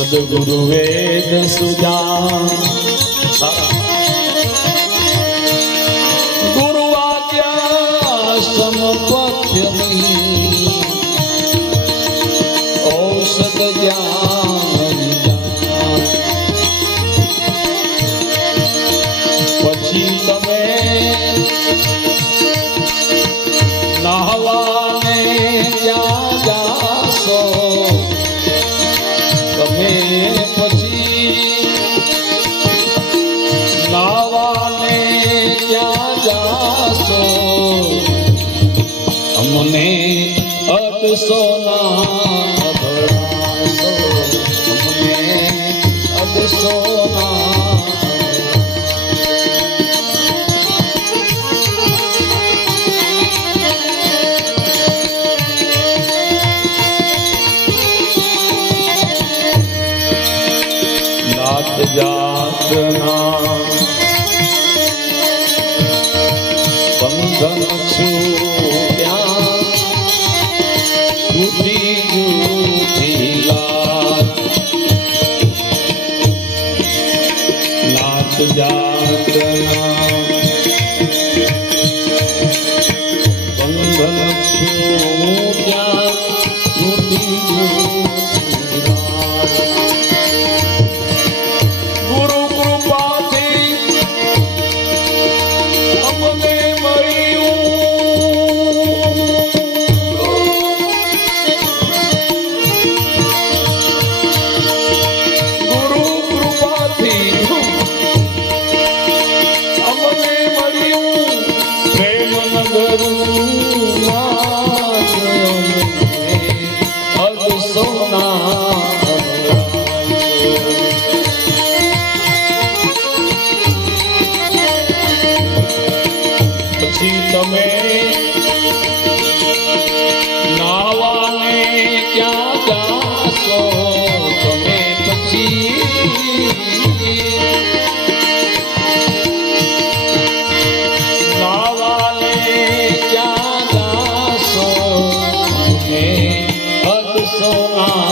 સદગુરુ વેદ સુજા ગુરુ આદ્યાશ્રમ સમપથ્ય ઔષધ જાશો અમને અદસો ના ભરાશો. અમને અદસો ના જાતના બંધન છૂટ્યા છૂટી જૂઠી લાત નાત જાતના બંધન છૂટ્યા છૂટી જૂઠી પછી તમે નાવાને ક્યાં જાશો? તમે પછી નાવાને ક્યાં જાશો? તમે અદસો ના